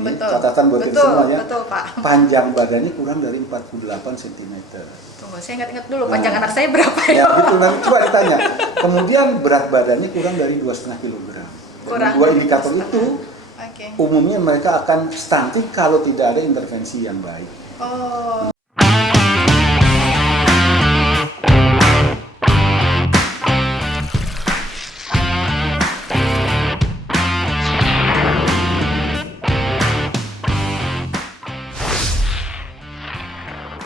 Ini betul. catatan buat kita Betul, semua ya. betul, Pak. Panjang badannya kurang dari 48 cm. Tunggu, saya ingat-ingat dulu panjang anak saya berapa Ya ya? betul, nanti coba ditanya. Kemudian berat badannya kurang dari 2,5 kg. Kurang Dua dari indikator 2,5. itu Oke. umumnya mereka akan stunting kalau tidak ada intervensi yang baik. Oh.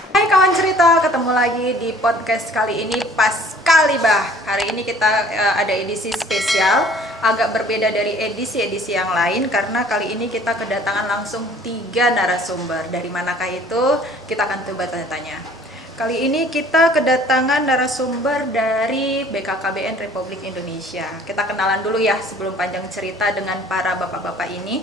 Hai kawan cerita, ketemu lagi di podcast kali ini pas kali bah. Hari ini kita ada edisi spesial, agak berbeda dari edisi-edisi yang lain karena kali ini kita kedatangan langsung 3 narasumber. Dari manakah itu? Kita akan coba tanya-tanya. Kali ini kita kedatangan narasumber dari BKKBN Republik Indonesia. Kita kenalan dulu ya sebelum panjang cerita dengan para bapak-bapak ini.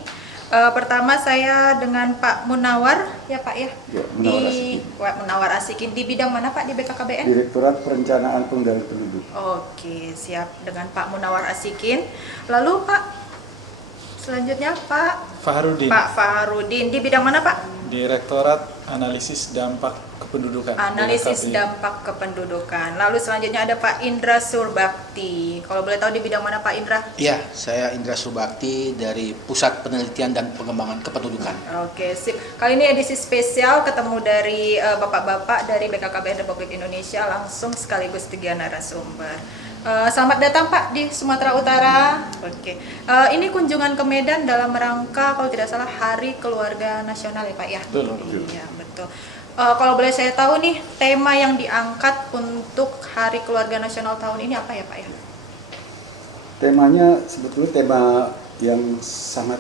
Pertama saya dengan Pak Munawar, ya Pak ya, Ya, Munawar Asikin. Pak Munawar Asikin. Di bidang mana Pak di BKKBN? Direktorat Perencanaan Pengendalian Penduduk. Oke, siap, dengan Pak Munawar Asikin. Lalu Pak, selanjutnya Pak Faharudin, Pak Faharudin. Di bidang mana Pak? Direktorat Analisis Dampak Kependudukan. Analisis BKKBN. dampak kependudukan. Lalu selanjutnya ada Pak Indra Surbakti. Kalau boleh tahu di bidang mana Pak Indra? Iya, saya Indra Surbakti dari Pusat Penelitian dan Pengembangan Kependudukan. Oke, sip. Kali ini edisi spesial ketemu dari bapak-bapak dari BKKBN Republik Indonesia langsung sekaligus 3 narasumber. Selamat datang Pak di Sumatera Utara. Oke, ini kunjungan ke Medan dalam rangka kalau tidak salah Hari Keluarga Nasional ya Pak ya. Betul. Iya betul. Kalau boleh saya tahu nih tema yang diangkat untuk Hari Keluarga Nasional tahun ini apa ya Pak ya? Temanya sebetulnya tema yang sangat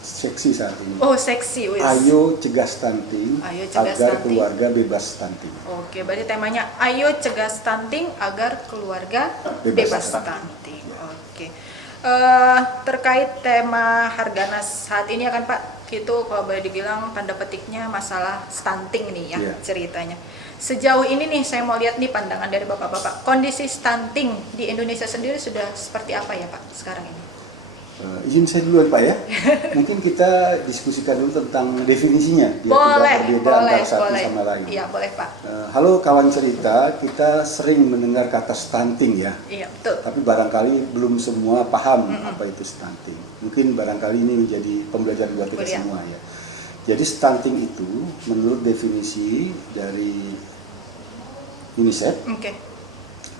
seksi saat ini. Oh seksi, wis. Ayo cegah stunting Ayo cegah agar stunting. keluarga bebas stunting. Oke, berarti temanya ayo cegah stunting agar keluarga Bebas bebas stunting. stunting. Oke. Terkait tema Harganas saat ini kan Pak, itu kalau boleh dibilang tanda petiknya masalah stunting nih ya Iya. ceritanya. Sejauh ini nih saya mau lihat nih pandangan dari Bapak-bapak. Kondisi stunting di Indonesia sendiri sudah seperti apa ya Pak sekarang ini? Izin saya duluan Pak ya. Mungkin kita diskusikan dulu tentang definisinya. Biar Boleh, tidak berbeda boleh, antara satu boleh. sama lain. Iya, boleh Pak. Halo kawan cerita, kita sering mendengar kata stunting ya. Iya, betul. Tapi barangkali belum semua paham apa itu stunting. Mungkin barangkali ini menjadi pembelajaran buat kita Iya. semua ya. Jadi stunting itu menurut definisi dari UNICEF Oke.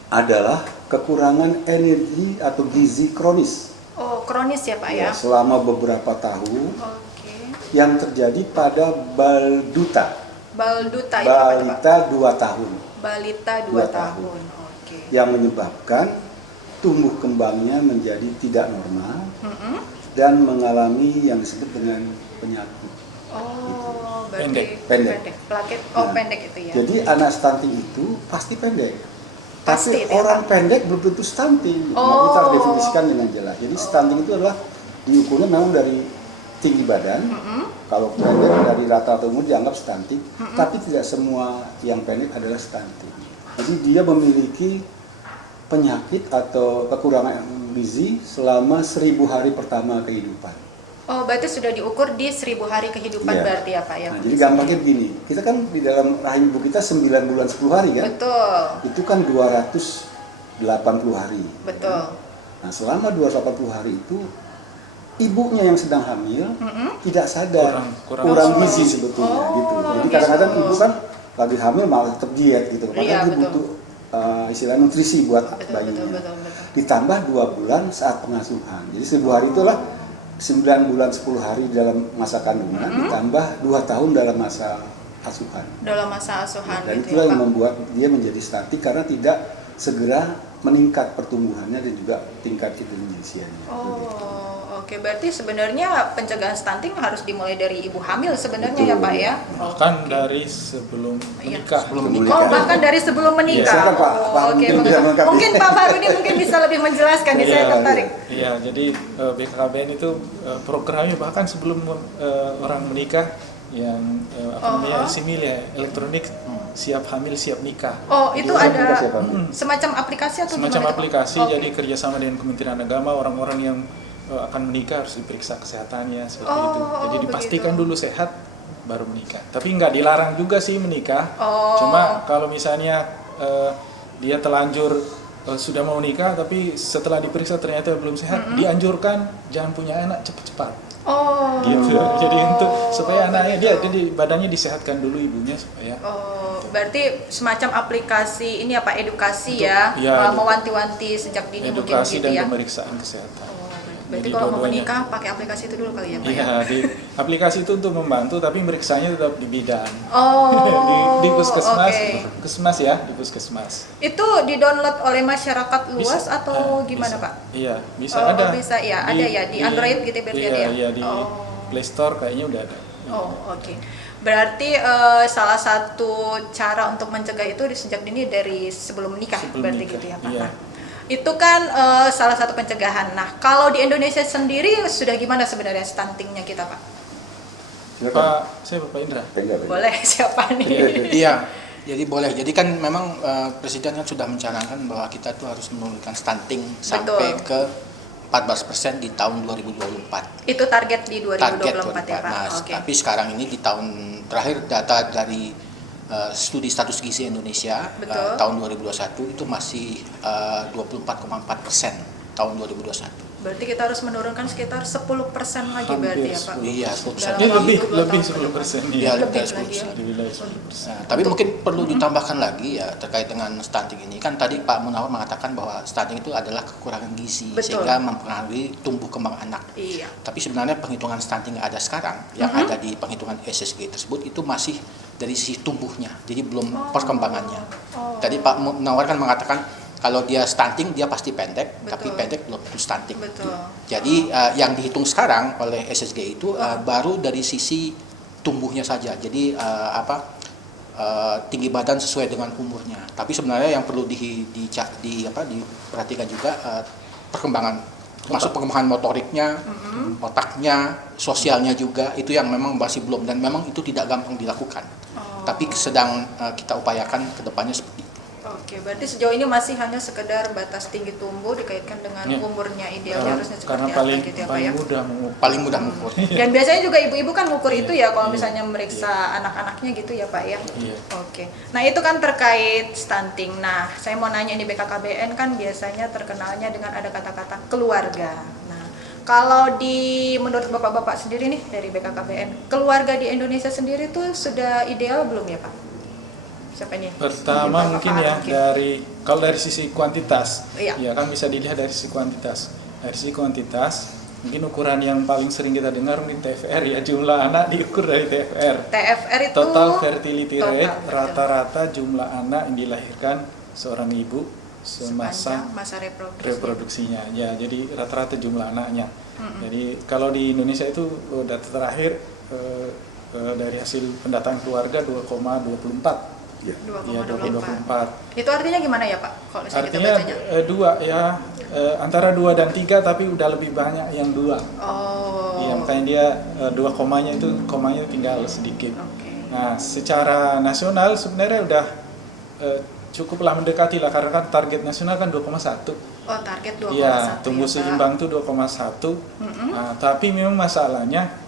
adalah kekurangan energi atau gizi kronis Oh, kronis ya Pak ya? selama beberapa tahun Oke. yang terjadi pada balduta, Balduta itu apa tuh, Pak? balita 2 tahun, Balita 2 Dua tahun. Oke. yang menyebabkan tumbuh kembangnya menjadi tidak normal Mm-mm. dan mengalami yang disebut dengan penyakit. Oh, berarti Pendek. Plaket. Oh, Nah, pendek itu ya. Jadi anak stunting itu pasti pendek. Pasti Tapi itu ya, orang Pak? pendek belum tentu stunting. Nah, Oh. kita harus definisikan dengan jelas. Jadi stunting itu adalah diukurnya memang dari tinggi badan. Mm-mm. Kalau pendek dari rata-rata umur dianggap stunting, tapi tidak semua yang pendek adalah stunting. Jadi dia memiliki penyakit atau kekurangan gizi selama 1000 hari pertama kehidupan. Oh, berarti sudah diukur di 1000 hari kehidupan Iya. berarti ya Pak ya? Nah, jadi gampangnya begini, kita kan di dalam rahim ibu kita 9 bulan 10 hari kan? Betul. Itu kan 280 hari. Betul. Nah, selama 280 hari itu ibunya yang sedang hamil Mm-mm. tidak sadar Kurang kurang Oh. gizi sebetulnya Oh, gitu. Jadi gitu. kadang-kadang ibu kan lagi hamil malah tetap diet gitu. Iya, Padahal dia betul. butuh istilah nutrisi buat Betul, bayinya. betul. Ditambah 2 bulan saat pengasuhan. Jadi 1000 hari itulah 9 bulan 10 hari dalam masa kandungan ditambah 2 tahun dalam masa asuhan. Dalam masa asuhan Dan gitu itulah ya yang Pak? membuat dia menjadi stunting karena tidak segera meningkat pertumbuhannya dan juga tingkat intelijensianya. Oh, oke. Berarti sebenarnya pencegahan stunting harus dimulai dari ibu hamil sebenarnya ya Betul. Pak ya? Bahkan dari sebelum Iya. menikah. Sebelum Sebelum menikah. Oh, bahkan dari sebelum menikah. Silakan, Pak. Oh, Pak oke. mungkin bisa melengkapi. Mungkin Pak Farudi mungkin bisa lebih menjelaskan nih, saya Iya, tertarik. Iya, jadi BKKBN itu programnya bahkan sebelum orang menikah yang namanya simil ya, elektronik siap hamil siap nikah. Oh, itu Jadi, ada kita siapa? semacam aplikasi atau Semacam gimana, Pak? aplikasi, Oke. jadi kerjasama dengan Kementerian Agama, orang-orang yang akan menikah harus diperiksa kesehatannya seperti Oh, itu. Jadi begitu. dipastikan dulu sehat baru menikah. Tapi nggak dilarang juga sih menikah. Oh. Cuma kalau misalnya dia telanjur sudah mau nikah tapi setelah diperiksa ternyata belum sehat, dianjurkan jangan punya anak cepat-cepat. Oh. Gitu. Jadi untuk supaya anaknya jadi badannya disehatkan dulu ibunya supaya. Oh, berarti semacam aplikasi ini apa edukasi Untuk- ya, ya, mewanti-wanti sejak dini mungkin Edukasi gitu dan ya. pemeriksaan kesehatan. Oh, berarti Jadi kalau mau dua-duanya. menikah pakai aplikasi itu dulu kali ya, Pak ya. Iya, di aplikasi itu untuk membantu tapi meriksanya tetap di bidan. Oh. di puskesmas, oke. puskesmas ya, di puskesmas. Itu di-download oleh masyarakat luas Bisa. atau gimana, Bisa. Pak? Iya, bisa Oh, ada. bisa ya, ada ya di Android gitu berarti iya, ada ya? Iya, di Oh. Play Store kayaknya udah ada. Oh, oke. Berarti salah satu cara untuk mencegah itu sejak dini dari sebelum menikah, Sebelum berarti nikah, gitu ya, Pak. iya. Nah, itu kan salah satu pencegahan. Nah, kalau di Indonesia sendiri sudah gimana sebenarnya stuntingnya kita, Pak? Silakan. Pak, saya Bapak Indra. Pegang. Boleh siapa nih? Iya, jadi boleh. Jadi kan memang Presiden kan sudah mencanangkan bahwa kita tuh harus menurunkan stunting sampai ke 14% di tahun 2024. Itu target di 2024 Target ya, Pak. Nah, Oke. tapi sekarang ini di tahun terakhir data dari studi status gizi Indonesia Betul. tahun 2021 itu masih 24,4% tahun 2021. Berarti kita harus menurunkan sekitar 10% lagi berarti ya, Pak. Iya, 10%. Dalam Ini waktu lebih 2 tahun lebih ke 10%. Iya, Iya. lebih dari lagi ya. 10%. Di wilayah 10%. Nah, tapi mungkin perlu ditambahkan lagi ya terkait dengan stunting ini. Kan tadi Pak Munawar mengatakan bahwa stunting itu adalah kekurangan gizi Betul. sehingga mempengaruhi tumbuh kembang anak. Iya. Tapi sebenarnya penghitungan stunting yang ada sekarang, yang ada di penghitungan SSG tersebut itu masih dari sisi tumbuhnya, jadi belum perkembangannya. Oh. Tadi Pak Munawar kan mengatakan kalau dia stunting dia pasti pendek, Betul. tapi pendek belum tentu stunting. Betul. Jadi yang dihitung sekarang oleh SSG itu baru dari sisi tumbuhnya saja. Jadi tinggi badan sesuai dengan umurnya. Tapi sebenarnya yang perlu diperhatikan juga perkembangan, masuk perkembangan motoriknya, otaknya, sosialnya juga itu yang memang masih belum dan memang itu tidak gampang dilakukan. Tapi sedang kita upayakan ke depannya seperti itu. Oke, berarti sejauh ini masih hanya sekedar batas tinggi tumbuh dikaitkan dengan Iya. umurnya idealnya harusnya Karena seperti paling apa gitu ya, Pak paling ya. mudah mengukur. Paling mudah mengukur. Dan biasanya juga ibu-ibu kan ngukur itu ya kalau Iya. misalnya meriksa anak-anaknya gitu ya, Pak ya. Iya. Oke. Nah, itu kan terkait stunting. Nah, saya mau nanya ini BKKBN kan biasanya terkenalnya dengan ada kata-kata keluarga. Nah, kalau menurut Bapak-bapak sendiri nih dari BKKBN, keluarga di Indonesia sendiri tuh sudah ideal belum ya, Pak? Siapa nih? Pertama Bapak mungkin Fahan ya kalau dari sisi kuantitas, Iya. ya kan bisa dilihat dari sisi kuantitas. Dari sisi kuantitas, mungkin ukuran yang paling sering kita dengar mungkin TFR ya, jumlah anak diukur dari TFR. TFR itu Total fertility total, rate, betul. rata-rata jumlah anak yang dilahirkan seorang ibu sepanjang semasa masa reproduksi. reproduksinya. Ya, jadi rata-rata jumlah anaknya. Jadi kalau di Indonesia itu data terakhir dari hasil pendataan keluarga 2,24. Ya. Iya, 2,24. Itu artinya gimana ya, Pak? Kalau misalnya kita Artinya bacanya. dua ya, antara 2 dan 3 tapi udah lebih banyak yang 2. Oh. Iya, makanya dia 2 komanya tinggal sedikit. Oke. Nah, secara nasional sebenarnya udah cukuplah mendekati lah karena kan target nasional kan 2,1. Oh, target 2,1 Iya, tumbuh ya, Pak. seimbang tuh 2,1. Nah, tapi memang masalahnya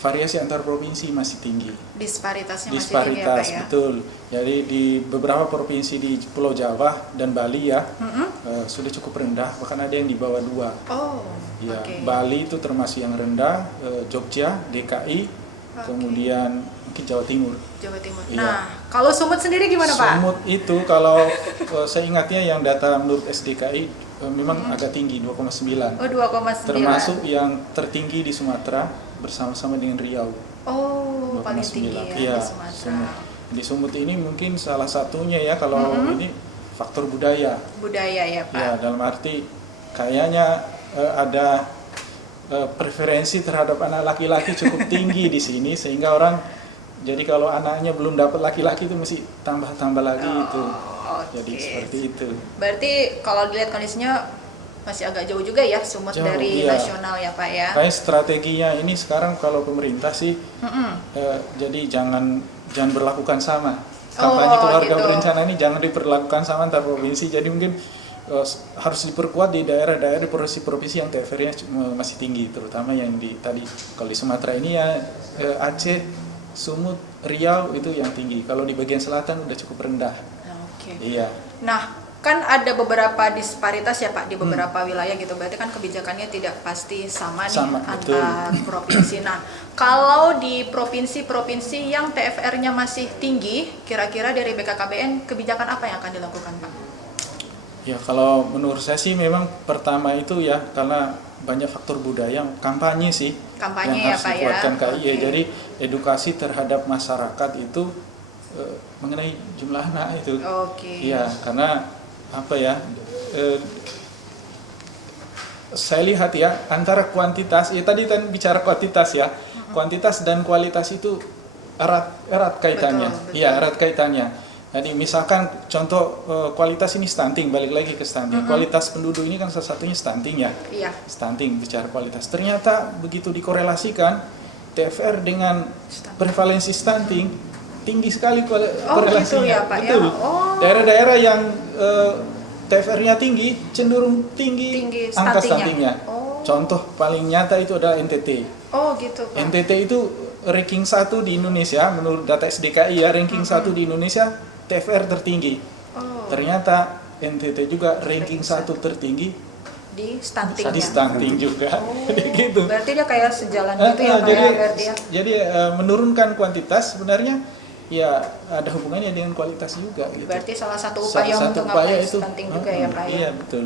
variasi antar provinsi masih tinggi. Disparitasnya masih Disparitas, tinggi ya, Pak ya. betul. Jadi di beberapa provinsi di Pulau Jawa dan Bali ya sudah cukup rendah, bahkan ada yang di bawah 2. Oh, Ya, oke. Bali itu termasuk yang rendah, Jogja, DKI, kemudian mungkin Jawa Timur. Jawa Timur. Iya. Nah, kalau Sumut sendiri gimana, Pak? Sumut itu kalau saya ingatnya yang data menurut SDKI memang agak tinggi 2,9. Oh, 2,9. Termasuk yang tertinggi di Sumatera bersama-sama dengan Riau. Oh, paling 2,9. tinggi ya Iya, di Sumatera. Sumut. Di Sumut ini mungkin salah satunya ya kalau ini faktor budaya. Budaya ya, Pak. Ya, dalam arti kayaknya ada preferensi terhadap anak laki-laki cukup tinggi di sini sehingga orang jadi kalau anaknya belum dapat laki-laki itu mesti tambah-tambah lagi itu. oke. Jadi seperti itu. Berarti kalau dilihat kondisinya masih agak jauh juga ya Sumut Jauh, dari iya. nasional ya, Pak ya. Kayak strateginya ini sekarang kalau pemerintah sih jadi jangan berlakukan sama. Kampanye Oh, keluarga gitu. berencana ini jangan diperlakukan sama antar provinsi. Jadi mungkin harus diperkuat di daerah-daerah provinsi-provinsi yang TFR-nya masih tinggi, terutama yang tadi kalau di Sumatera ini ya Aceh, Sumut, Riau itu yang tinggi. Kalau di bagian selatan udah cukup rendah. Oke. Iya. Nah, kan ada beberapa disparitas ya Pak di beberapa wilayah gitu. Berarti kan kebijakannya tidak pasti sama nih antar provinsi. Nah, kalau di provinsi-provinsi yang TFR-nya masih tinggi, kira-kira dari BKKBN kebijakan apa yang akan dilakukan Pak? Ya, kalau menurut saya sih memang pertama itu ya karena banyak faktor budaya, kampanye sih Kampanye yang ya harus Pak dikuatkan ya. KII. Jadi edukasi terhadap masyarakat itu mengenai jumlah anak itu. Oke. Iya, karena apa ya? Saya lihat ya antara kuantitas, ya tadi bicara kuantitas ya, kuantitas dan kualitas itu erat kaitannya. Betul. Iya, erat kaitannya. Jadi misalkan contoh kualitas ini stunting, balik lagi ke stunting. Kualitas penduduk ini kan salah satunya stunting ya. Iya. Stunting bicara kualitas. Ternyata begitu dikorelasikan TFR dengan prevalensi stunting tinggi sekali korelasinya. Gitu ya, Pak, betul. ya? Oh. Daerah-daerah yang TFR-nya tinggi cenderung tinggi angka stuntingnya. Oh. Contoh paling nyata itu adalah NTT. Oh gitu Pak. NTT itu ranking 1 di Indonesia menurut data SDKI ya, ranking 1 di Indonesia TFR tertinggi. Oh. Ternyata NTT juga ranking 1 tertinggi Di stuntingnya. di stunting juga. Oh. gitu. Berarti dia kayak sejalan gitu ya Pak jadi, ya, berarti ya. Jadi menurunkan kuantitas sebenarnya ya ada hubungannya dengan kualitas juga gitu. Berarti salah satu upaya Salah satu untuk upaya ngapain itu, stunting juga ya Pak ya. Iya betul.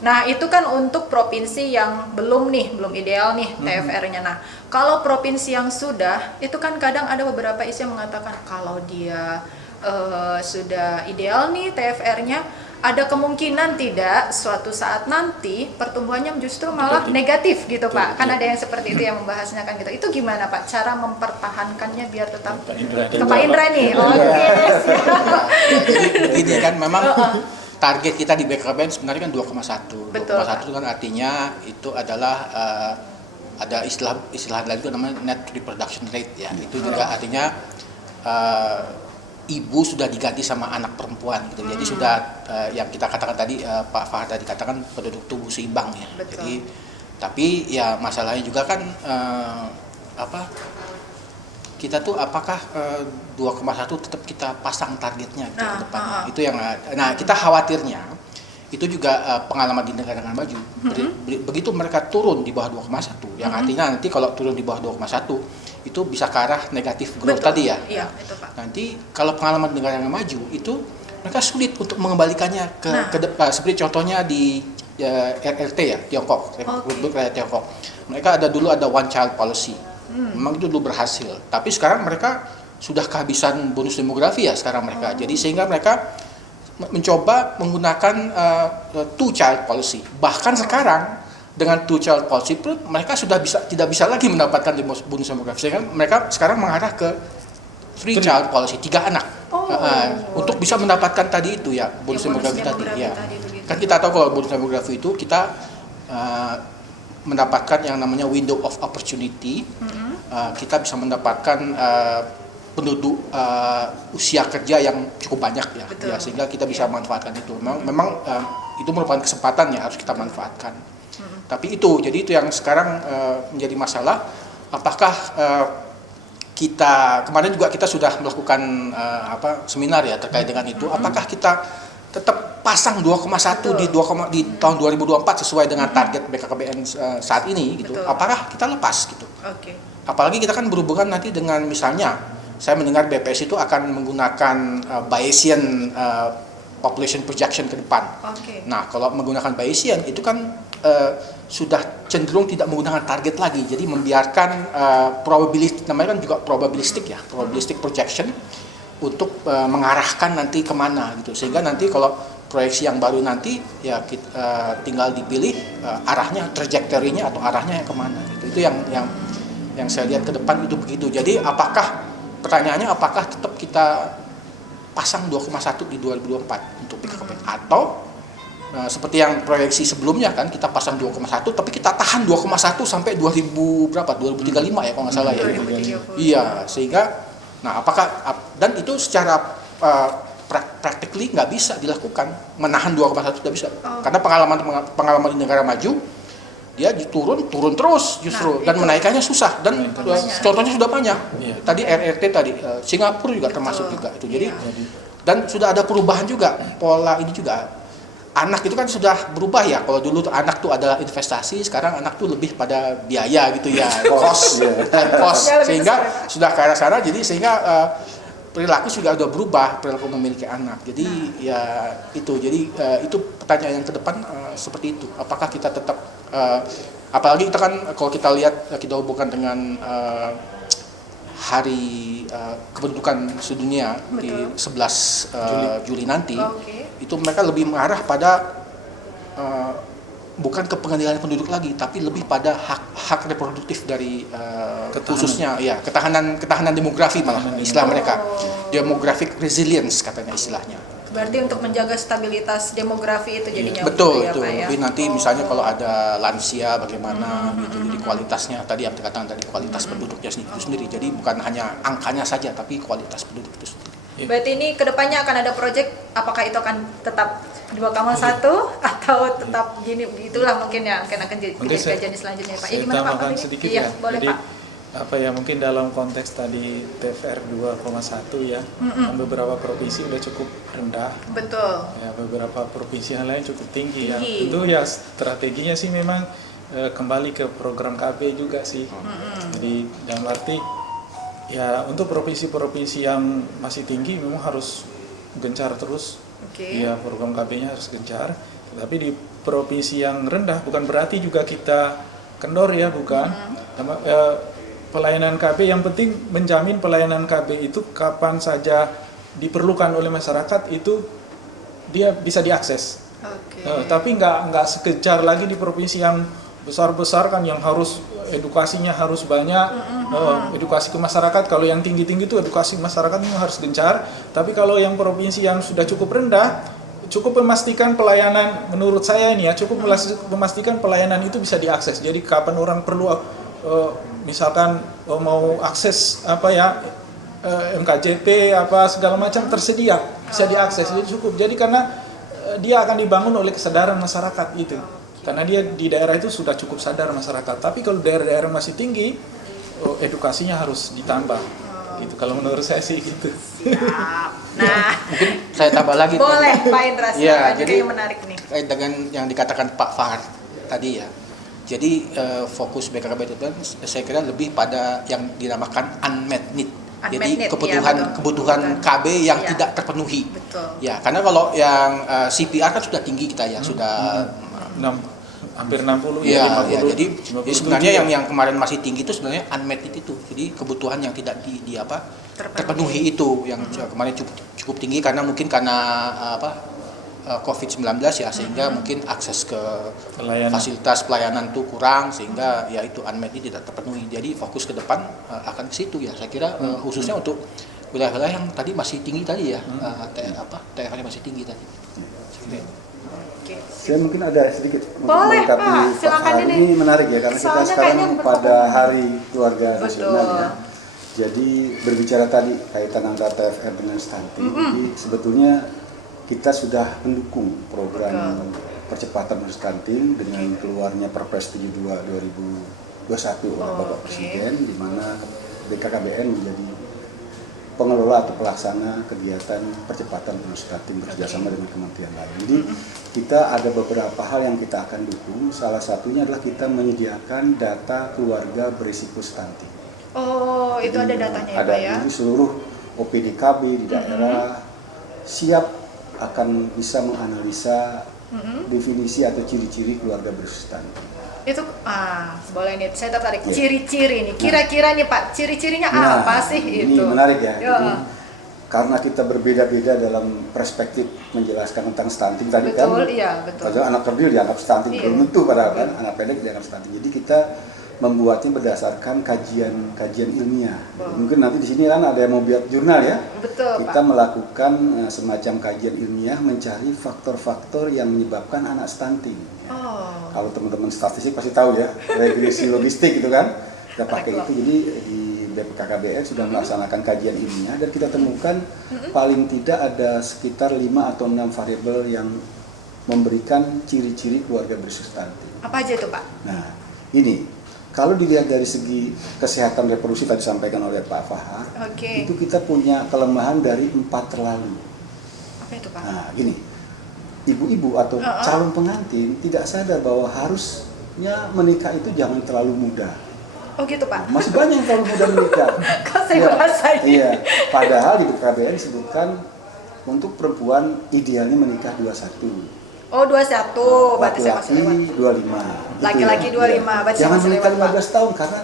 Nah itu kan untuk provinsi yang belum ideal nih TFR-nya. Nah kalau provinsi yang sudah, itu kan kadang ada beberapa isu yang mengatakan kalau dia sudah ideal nih TFR-nya, ada kemungkinan tidak suatu saat nanti pertumbuhannya justru malah negatif gitu Pak. Kan ada yang seperti itu yang membahasnya kan gitu. Itu gimana Pak cara mempertahankannya biar tetap Pak Indra ke Pak Indra nih? Oke, siap. Jadi begini kan memang target kita di BKKBN sebenarnya kan 2,1. Betul, 2,1 itu kan artinya itu adalah ada istilah lain itu namanya net reproduction rate ya. Itu juga artinya ibu sudah diganti sama anak perempuan gitu. Jadi sudah yang kita katakan tadi Pak Fahad tadi katakan penduduk tubuh seimbang ya. Betul. Jadi tapi ya masalahnya juga kan kita tuh apakah 2,1 tetap kita pasang targetnya gitu ke depan. Itu yang kita khawatirnya itu juga pengalaman di negara-negara maju. Begitu mereka turun di bawah 2,1 yang artinya nanti kalau turun di bawah 2,1 itu bisa ke arah negatif growth tadi ya. Iya, itu Pak. Nanti kalau pengalaman negara yang maju itu mereka sulit untuk mengembalikannya ke depan. Seperti contohnya di RRT ya, Tiongkok, Republik Rakyat Tiongkok. Mereka dulu ada one child policy. Memang itu dulu berhasil. Tapi sekarang mereka sudah kehabisan bonus demografi ya sekarang mereka. Jadi sehingga mereka mencoba menggunakan two child policy. Bahkan sekarang dengan two child policy mereka sudah tidak bisa lagi mendapatkan bonus demografi. Sehingga mereka sekarang mengarah ke three child policy, 3 anak. Untuk bisa mendapatkan tadi itu ya bonus demografi tadi ya. Kan kita tahu kalau bonus demografi itu kita mendapatkan yang namanya window of opportunity. Kita bisa mendapatkan penduduk usia kerja yang cukup banyak ya, sehingga kita bisa manfaatkan itu. Memang itu merupakan kesempatan ya harus kita manfaatkan. Tapi jadi itu yang sekarang menjadi masalah. Apakah kita kemarin juga kita sudah melakukan seminar ya terkait dengan itu. Apakah kita tetap pasang 2,1 di tahun 2024 sesuai dengan target BKKBN saat ini gitu. Apakah kita lepas gitu? Apalagi kita kan berhubungan nanti dengan misalnya saya mendengar BPS itu akan menggunakan Bayesian population projection ke depan. Nah, kalau menggunakan Bayesian itu kan sudah cenderung tidak menggunakan target lagi, jadi membiarkan namanya kan juga probabilistic ya, probabilistic projection untuk mengarahkan nanti kemana gitu, sehingga nanti kalau proyeksi yang baru nanti ya kita, tinggal dipilih arahnya, trajektorinya atau arahnya yang kemana gitu. Itu yang saya lihat ke depan itu begitu. Jadi pertanyaannya apakah tetap kita pasang 2,1 di 2024 untuk BKKBN atau seperti yang proyeksi sebelumnya kan kita pasang 2,1 tapi kita tahan 2,1 sampai 2035 ya kalau nggak salah ya. Iya, sehingga apakah dan itu secara practically nggak bisa dilakukan, menahan 2,1 tidak bisa. Karena pengalaman di negara maju, dia turun terus justru, dan menaikkannya susah, dan contohnya sudah banyak. Tadi RRT tadi, Singapura juga termasuk juga itu. Jadi dan sudah ada perubahan juga pola ini juga. Anak itu kan sudah berubah ya. Kalau dulu tuh anak tuh adalah investasi, sekarang anak tuh lebih pada biaya gitu ya, cost, sehingga sudah ke arah sana. Jadi sehingga perilaku juga sudah berubah, perilaku memiliki anak. Jadi ya itu. Jadi itu pertanyaan yang ke depan seperti itu. Apakah kita tetap apalagi kita kan kalau kita lihat kita hubungkan dengan hari kependudukan sedunia di 11 Juli nanti. Itu mereka lebih mengarah pada bukan ke pengadilan penduduk lagi, tapi lebih pada hak reproduktif dari khususnya ya ketahanan demografi malah istilah mereka, demographic resilience katanya istilahnya. Berarti untuk menjaga stabilitas demografi itu jadinya betul ya, itu. Pak, ya? Tapi nanti misalnya kalau ada lansia bagaimana gitu, jadi kualitasnya tadi yang dikatakan tadi kualitas penduduknya itu sendiri. Jadi bukan hanya angkanya saja, tapi kualitas penduduk itu sendiri. Berarti ini kedepannya akan ada proyek, apakah itu akan tetap 2,1 atau tetap gini, itulah mungkin ya akan kajian selanjutnya Pak. Saya tambahkan sedikit ya. Boleh, Jadi Pak. mungkin dalam konteks tadi TFR 2,1 ya, beberapa provinsi udah cukup rendah. Betul. Ya, beberapa provinsi yang lain cukup tinggi. Ya. Itu ya strateginya sih memang kembali ke program KB juga sih. Jadi dalam arti ya untuk provinsi-provinsi yang masih tinggi memang harus gencar terus. Ya, program KB-nya harus gencar. Tapi di provinsi yang rendah bukan berarti juga kita kendor ya, bukan. Pelayanan KB yang penting menjamin pelayanan KB itu kapan saja diperlukan oleh masyarakat itu dia bisa diakses. Tapi nggak sekejar lagi di provinsi yang besar-besar kan, yang harus edukasinya harus banyak, edukasi ke masyarakat. Kalau yang tinggi-tinggi itu edukasi masyarakat memang harus gencar. Tapi kalau yang provinsi yang sudah cukup rendah, cukup memastikan pelayanan, menurut saya ini ya, cukup memastikan pelayanan itu bisa diakses. Jadi kapan orang perlu misalkan mau akses MKJP segala macam tersedia, bisa diakses, jadi cukup. Jadi karena dia akan dibangun oleh kesadaran masyarakat itu. Karena dia di daerah itu sudah cukup sadar masyarakat. Tapi kalau daerah-daerah masih tinggi, edukasinya harus ditambah. Itu kalau menurut saya sih gitu. Nah, mungkin saya tambah lagi. Boleh Pak Indra, ya, jadi yang menarik nih. Dengan yang dikatakan Pak Fahar tadi ya. Jadi fokus BKKB itu kan saya kira lebih pada yang dinamakan unmet need. Jadi kebutuhan KB yang tidak terpenuhi. Betul. Ya, karena kalau yang CPR kan sudah tinggi kita ya, sudah hampir 60 ya, 50. Ya, jadi sebenarnya yang kemarin masih tinggi itu sebenarnya unmet need itu. Jadi kebutuhan yang tidak terpenuhi itu yang kemarin cukup tinggi karena mungkin COVID-19 ya, sehingga mungkin akses ke fasilitas pelayanan itu kurang, sehingga ya itu unmet need tidak terpenuhi. Jadi fokus ke depan akan ke situ ya, saya kira khususnya untuk wilayah-wilayah yang tadi masih tinggi tadi ya, TFR masih tinggi tadi. Saya mungkin ada sedikit boleh, melengkapi Pak Hari ini menarik ya, karena kita sekarang pada Hari Keluarga Nasional ya. Jadi berbicara tadi kaitan antara TFR dengan stunting, jadi sebetulnya kita sudah mendukung program percepatan stunting dengan keluarnya Perpres 72 2021 oleh Bapak Presiden, di mana BKKBN menjadi pengelola atau pelaksana kegiatan percepatan stunting bekerjasama dengan kementerian lain. Jadi kita ada beberapa hal yang kita akan dukung. Salah satunya adalah kita menyediakan data keluarga berisiko stunting. Oh, jadi, itu ada datanya ya, ada Pak ya? Jadi seluruh OPDKB di daerah siap akan bisa menganalisa definisi atau ciri-ciri keluarga berisiko stunting. Itu boleh nih, saya tertarik ciri-ciri nih. Kira-kira nih Pak, ciri-cirinya apa sih ini itu? Ini menarik ya. Jadi, karena kita berbeda-beda dalam perspektif menjelaskan tentang stunting tadi kan. Iya, betul. Kalau anak kerdil dianggap stunting, belum tentu padahal kan anak pendek dianggap stunting. Jadi kita membuatnya berdasarkan kajian ilmiah. Mungkin nanti di sini kan ada yang mau buat jurnal ya. Betul, kita Pak. melakukan semacam kajian ilmiah mencari faktor-faktor yang menyebabkan anak stunting. Kalau teman-teman statistik pasti tahu ya, regresi logistik itu kan kita pakai itu. Jadi di BPKKBN sudah melaksanakan kajian ilmiah dan kita temukan paling tidak ada sekitar 5 atau 6 variabel yang memberikan ciri-ciri keluarga bersubstantif. Apa aja itu Pak? Nah, ini kalau dilihat dari segi kesehatan reproduksi tadi disampaikan oleh Pak Fahar, Oke. itu kita punya kelemahan dari 4 terlalu. Apa itu Pak? Nah, gini, ibu-ibu atau calon pengantin tidak sadar bahwa harusnya menikah itu jangan terlalu muda. Oh gitu Pak? Masih banyak yang terlalu muda menikah. Kok saya bahasa ini? Iya, padahal di KBN disebutkan untuk perempuan idealnya menikah 21. Oh 21, berarti saya masih Laki-laki lewat. 25. Laki-laki Gitu 25, ya. berarti saya Jangan masih menikah lewat, Pak. 15 tahun karena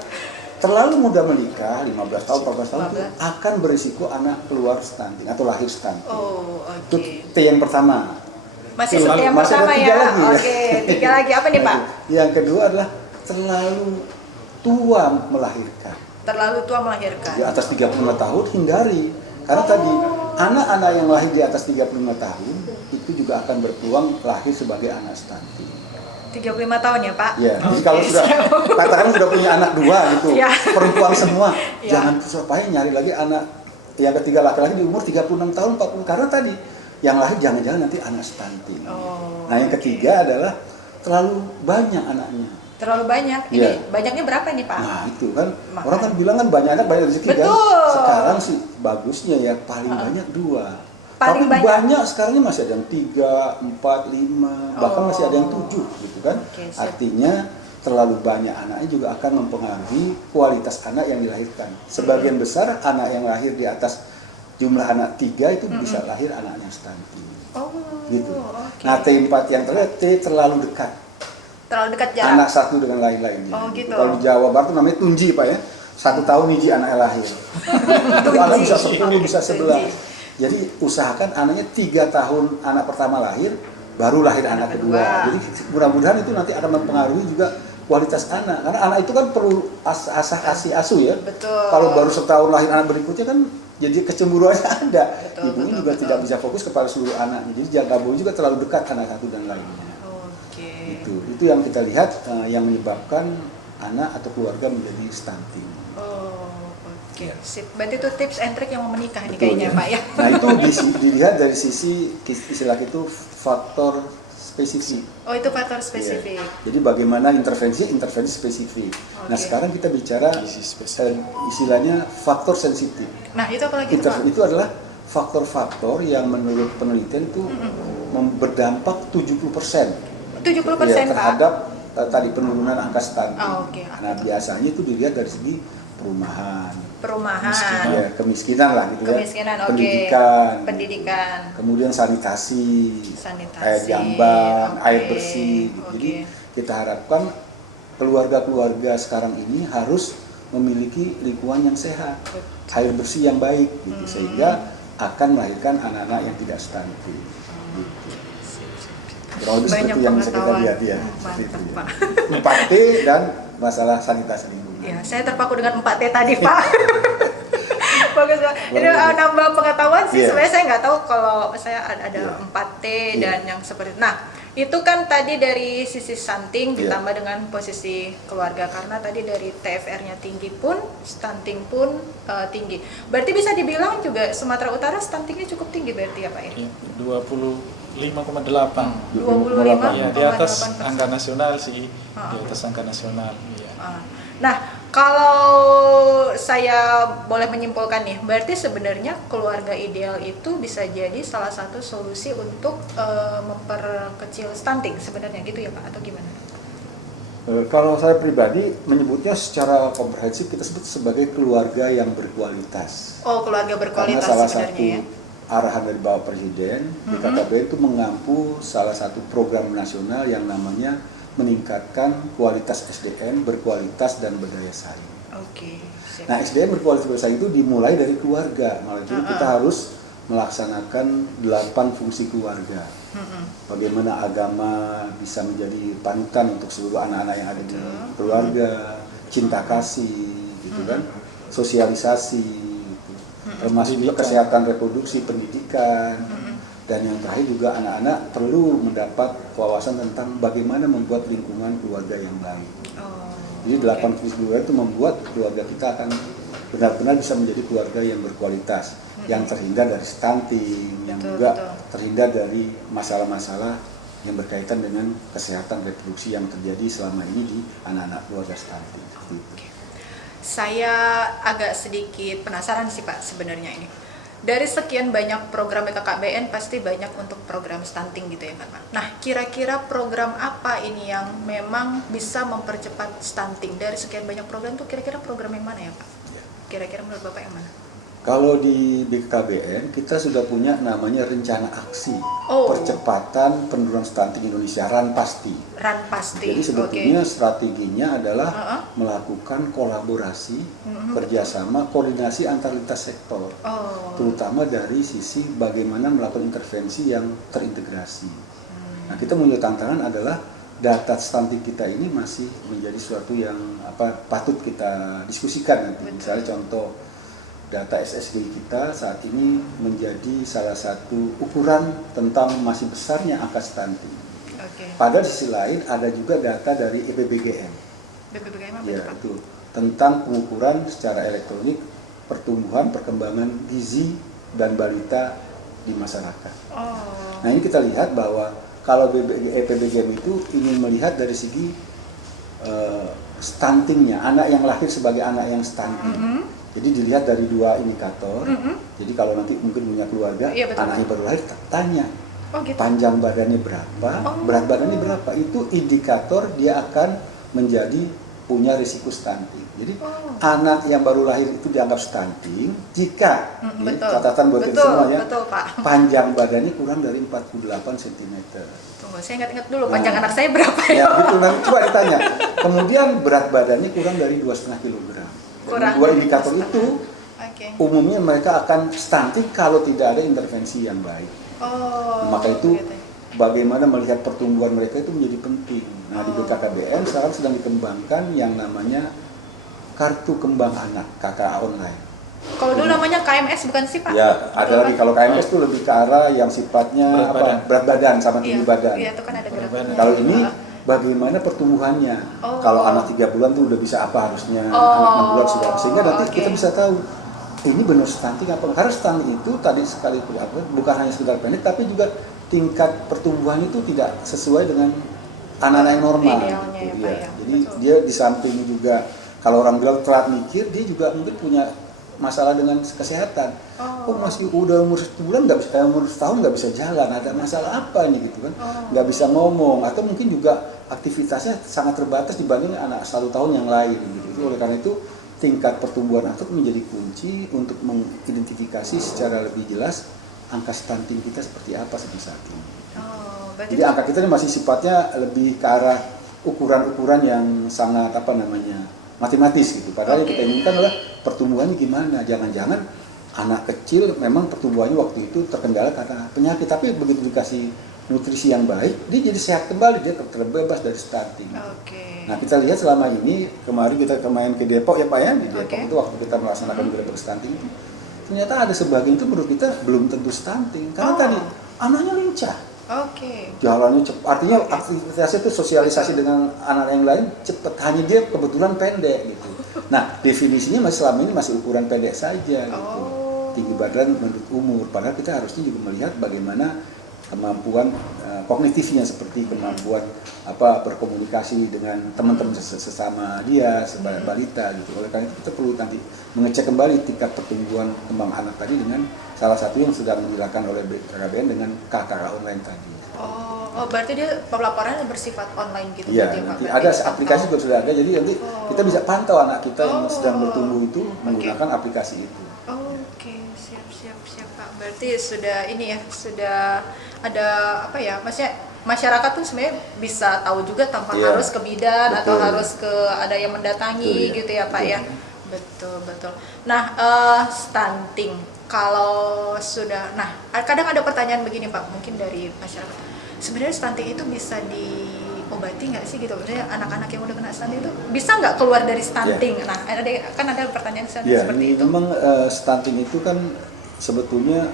terlalu muda menikah, 15 tahun, 14 tahun itu 15. akan berisiko anak keluar stunting atau lahir stunting. Oh Itu oke. T yang pertama. Masih Lalu seperti yang masih ada pertama 3 ya? lagi ya. Oke, 3 lagi apa nih Pak? Yang kedua adalah terlalu tua melahirkan. Terlalu tua melahirkan. Di atas 35 tahun hindari. Karena tadi anak-anak yang lahir di atas 35 tahun itu juga akan berpeluang lahir sebagai anak stunting. 35 tahun ya Pak? Ya, jadi Oke, kalau sudah katakan sudah punya anak 2 gitu, Ya. perempuan semua, Ya. jangan supaya nyari lagi anak yang ketiga laki-laki di umur 36 tahun 40 karena tadi yang lahir jangan-jangan nanti anak stunting. Oh, Nah, yang ketiga adalah terlalu banyak anaknya. terlalu banyak. Ini Iya. banyaknya berapa nih Pak? Nah, itu kan Makanya. orang kan bilang kan banyak anak banyak rezeki kan. Betul. Sekarang sih bagusnya ya paling banyak 2. Paling Tapi banyak. banyak sekarang ini masih ada yang 3, 4, 5, bahkan masih ada yang 7 gitu kan. Oke, siap. Artinya terlalu banyak anaknya juga akan mempengaruhi kualitas anak yang dilahirkan. Sebagian besar anak yang lahir di atas jumlah anak 3 itu bisa lahir anaknya stunting. Oh, Gitu. oke. Nah, T4 yang terakhir T terlalu dekat. Terlalu dekat jarak. Anak satu dengan lain-lainnya. Oh, gitu. Kalau di Jawa Barat itu namanya tunji Pak ya. 1 tahun hiji anaknya lahir. Itu anak bisa 10, bisa 11. Jadi usahakan anaknya 3 tahun anak pertama lahir, baru lahir anak kedua. Jadi mudah-mudahan itu nanti akan mempengaruhi juga kualitas anak. Karena anak itu kan perlu asah-asih asuh ya. Betul. Kalau baru setahun lahir anak berikutnya kan jadi kecemburuannya ada. Betul, Ibunya betul, juga betul. tidak bisa fokus kepada seluruh anaknya. Jadi jaga boleh juga terlalu dekat anak satu dan lainnya. Oke. Itu yang kita lihat yang menyebabkan anak atau keluarga menjadi stunting. Oh, oke. Sip. Berarti itu tips and trick yang mau menikah nih Betul, kayaknya ya. Pak ya. Nah itu dilihat dari sisi istilah itu faktor spesifik. Oh, itu faktor spesifik. Ya. Jadi bagaimana intervensi spesifik. Nah Oke. sekarang kita bicara Gizi spesifik. istilahnya faktor sensitif. Nah, itu apa lagi tuh, Pak? Itu adalah faktor-faktor yang menurut penelitian itu berdampak 70% 70% Pak. terhadap tadi penurunan angka stunting. Oh, oke. Nah biasanya itu dilihat dari segi perumahan, Perumahan, ya, kemiskinan lah gitu kemiskinan, ya, oke. pendidikan, Pendidikan, kemudian sanitasi, Sanitasi, air jamban, oke, air bersih. Gitu. oke. Jadi kita harapkan keluarga-keluarga sekarang ini harus memiliki lingkungan yang sehat, air bersih yang baik, gitu, sehingga akan melahirkan anak-anak yang tidak stunting. Gitu. Kurang lebih Banyak seperti yang bisa kita pengetahuan. lihat ya. Mantap, Seperti itu, ya. Pak. 4T dan masalah sanitasi lingkungan. Ya, saya terpaku dengan 4T tadi, Pak. Bagus Pak. Ini Bagus. nambah pengetahuan sih. Iya. Sebenarnya saya nggak tahu kalau saya ada Iya. 4T Iya. dan yang seperti. Nah, itu kan tadi dari sisi stunting Iya. ditambah dengan posisi keluarga karena tadi dari TFR-nya tinggi pun stunting pun tinggi. Berarti bisa dibilang juga Sumatera Utara stuntingnya cukup tinggi berarti ya Pak ya? Ya, 25,8. 25. Ya, di atas 0,8%. angka nasional sih, Ah. di atas angka nasional. Ya. Nah, kalau saya boleh menyimpulkan nih, berarti sebenarnya keluarga ideal itu bisa jadi salah satu solusi untuk memperkecil stunting sebenarnya gitu ya Pak atau gimana? Kalau saya pribadi menyebutnya secara komprehensif kita sebut sebagai keluarga yang berkualitas. Oh, keluarga Karena berkualitas salah sebenarnya satu ya. arahan dari Bapak Presiden di KKBN itu mengampu salah satu program nasional yang namanya meningkatkan kualitas SDM berkualitas dan berdaya saing. Oke. Siap. Nah, SDM berkualitas bersaing itu dimulai dari keluarga. Malah itu kita harus melaksanakan 8 fungsi keluarga. Bagaimana agama bisa menjadi panutan untuk seluruh anak-anak yang ada di keluarga, cinta kasih, gitu kan, sosialisasi, gitu. Termasuk juga kesehatan reproduksi, pendidikan, dan yang terakhir juga anak-anak perlu mendapat wawasan tentang bagaimana membuat lingkungan keluarga yang baik. Oh, Jadi 8 fungsi keluarga itu membuat keluarga kita akan benar-benar bisa menjadi keluarga yang berkualitas, yang terhindar dari stunting, yang Betul, juga betul. terhindar dari masalah-masalah yang berkaitan dengan kesehatan reproduksi yang terjadi selama ini di anak-anak keluarga stunting. Seperti itu. Saya agak sedikit penasaran sih Pak sebenarnya ini. Dari sekian banyak program BKKBN pasti banyak untuk program stunting gitu ya Pak. Nah, kira-kira program apa ini yang memang bisa mempercepat stunting? Dari sekian banyak program tuh kira-kira program yang mana ya Pak? Kira-kira menurut Bapak yang mana? Kalau di BKKBN kita sudah punya namanya rencana aksi Oh. percepatan penurunan stunting Indonesia, RAN Pasti. Run pasti. Jadi sebetulnya strateginya adalah melakukan kolaborasi, kerjasama, koordinasi antar lintas sektor, Oh. terutama dari sisi bagaimana melakukan intervensi yang terintegrasi. Nah, kita punya tantangan adalah data stunting kita ini masih menjadi sesuatu yang patut kita diskusikan nanti. Betul. Misalnya contoh data SSG kita saat ini menjadi salah satu ukuran tentang masih besarnya angka stunting. Oke. Pada sisi lain ada juga data dari EPBGM, BPBKM apa ya itu Pak? itu tentang pengukuran secara elektronik pertumbuhan perkembangan gizi dan balita di masyarakat. Oh. Nah ini kita lihat bahwa kalau EPBGM itu ingin melihat dari segi stuntingnya, anak yang lahir sebagai anak yang stunting. Jadi dilihat dari dua indikator. Jadi kalau nanti mungkin punya keluarga, Iya, betul. anaknya baru lahir, tanya Oh gitu. panjang badannya berapa, berat badannya berapa, itu indikator dia akan menjadi punya risiko stunting. Jadi anak yang baru lahir itu dianggap stunting jika ini Betul. catatan buat kita Betul, semua ya, betul, Pak. panjang badannya kurang dari 48 cm. Tunggu, saya ingat-ingat dulu Nah. panjang anak saya berapa Ya ya? betul, nanti coba ditanya. Kemudian berat badannya kurang dari 2,5 kg. Kurang Dua dari indikator 2,5. itu Oke. umumnya mereka akan stunting kalau tidak ada intervensi yang baik. Oh. Maka itu begitu. bagaimana melihat pertumbuhan mereka itu menjadi penting. Nah di BKKBN sekarang sedang dikembangkan yang namanya Kartu Kembang Anak, KKA online. Kalau dulu namanya KMS bukan sih Pak? Ya, ada Betul, lagi Pak? kalau KMS itu lebih ke arah yang sifatnya berat badan sama tinggi Iya, badan. Iya, itu kan ada Berat gerakannya. Kalau ini bagaimana pertumbuhannya? Oh. Kalau anak 3 bulan tuh udah bisa apa harusnya, Oh, anak 6 bulan sudah, sehingga nanti oke. kita bisa tahu ini benar stunting apa enggak. Karena stunting itu tadi sekali bukan hanya sekedar pendek, tapi juga tingkat pertumbuhan itu tidak sesuai dengan anak-anak yang normal. Idealnya ya, Gitu, Pak, ya. ya. Jadi Betul. dia di samping juga kalau orang bilang telat mikir, dia juga mungkin punya masalah dengan kesehatan. Oh. Masih udah umur 1 bulan nggak bisa, umur setahun nggak bisa jalan, ada masalah apa ini gitu kan? Oh. Nggak bisa ngomong atau mungkin juga aktivitasnya sangat terbatas dibanding anak 1 tahun yang lain gitu. Jadi oleh karena itu tingkat pertumbuhan anak menjadi kunci untuk mengidentifikasi secara lebih jelas angka stunting kita seperti apa sampai saat ini. Oh, berarti Jadi angka kita ini masih sifatnya lebih ke arah ukuran-ukuran yang sangat matematis gitu. Padahal yang kita Oke. inginkan adalah pertumbuhannya gimana. Jangan-jangan anak kecil memang pertumbuhannya waktu itu terkendala karena penyakit, tapi begitu dikasih nutrisi yang baik, dia jadi sehat kembali, dia terbebas dari stunting. Oke. Nah kita lihat selama ini, kemarin kita main ke Depok ya Pak ya, di Depok Oke. itu waktu kita melaksanakan gerakan stunting itu, ternyata ada sebagian itu menurut kita belum tentu stunting, karena Oh. tadi anaknya lincah, Oke. jalannya cepat, artinya aktivitasnya itu sosialisasi dengan anak yang lain cepat, hanya dia kebetulan pendek gitu. Nah definisinya masih selama ini masih ukuran pendek saja gitu, Oh. tinggi badan menurut umur, padahal kita harusnya juga melihat bagaimana kemampuan kognitifnya, seperti kemampuan berkomunikasi dengan teman-teman sesama dia sebagai balita gitu. Oleh karena itu kita perlu nanti mengecek kembali tingkat pertumbuhan kembang anak tadi dengan salah satu yang sedang dilakukan oleh BKKBN dengan KKA online tadi. Oh, berarti dia pelaporannya bersifat online gitu Iya, berarti, Pak? nanti Berarti ada bisa aplikasi tahu. juga sudah ada, jadi nanti kita bisa pantau anak kita yang Oh. sedang bertumbuh itu menggunakan aplikasi itu. Oke, siap Pak. Berarti sudah ini ya, sudah ada apa ya? Maksudnya masyarakat tuh sebenarnya bisa tahu juga tanpa Iya. harus ke bidan atau Betul. harus ke ada yang mendatangi Betul, ya. gitu ya, Pak ya. Betul. Betul. Nah, stunting kalau sudah, nah kadang ada pertanyaan begini Pak, mungkin dari masyarakat. Sebenarnya stunting itu bisa diobati nggak sih gitu? Maksudnya anak-anak yang udah kena stunting itu bisa nggak keluar dari stunting? Nah, ada pertanyaan Ya, seperti ini itu. memang stunting itu kan sebetulnya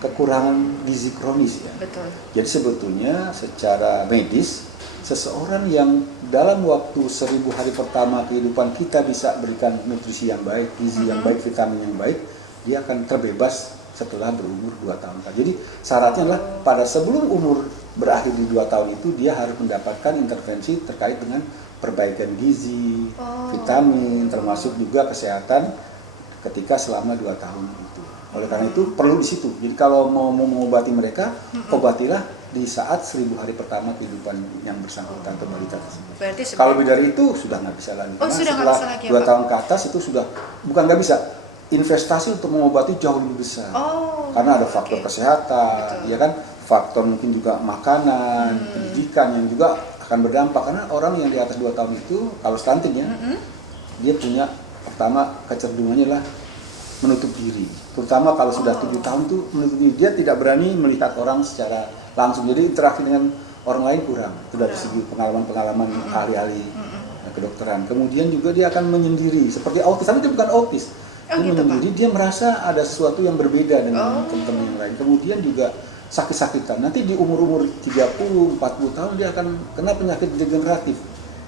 kekurangan gizi kronis ya. Betul. Jadi sebetulnya secara medis, seseorang yang dalam waktu 1000 hari pertama kehidupan kita bisa berikan nutrisi yang baik, gizi yang baik, vitamin yang baik, dia akan terbebas setelah berumur 2 tahun. Jadi syaratnya adalah pada sebelum umur berakhir di 2 tahun itu dia harus mendapatkan intervensi terkait dengan perbaikan gizi, vitamin, termasuk juga kesehatan ketika selama 2 tahun itu. Oleh karena itu perlu di situ. Jadi kalau mau mengobati mereka, obatilah di saat 1000 hari pertama kehidupan yang bersangkutan atau balita tersebut. Berarti Kalau lebih dari itu sudah nggak bisa lagi. Oh, sudah nggak setelah bisa lagi ya, 2 Pak? tahun ke atas itu sudah bukan nggak bisa. Investasi untuk mengobati jauh lebih besar. Karena ada faktor kesehatan, ya kan, faktor mungkin juga makanan, pendidikan yang juga akan berdampak. Karena orang yang di atas 2 tahun itu kalau stunting ya, dia punya pertama kecenderungannya lah menutup diri. Terutama kalau sudah 7 tahun tuh menutup diri, dia tidak berani melihat orang secara langsung. Jadi interaksi dengan orang lain kurang. Itu dari segi pengalaman-pengalaman ahli-ahli kedokteran. Kemudian juga dia akan menyendiri, seperti autis, tapi dia bukan autis. Dia gitu, menyendiri, dia merasa ada sesuatu yang berbeda dengan teman-teman yang lain. Kemudian juga sakit-sakitan. Nanti di umur-umur 30, 40 tahun dia akan kena penyakit degeneratif.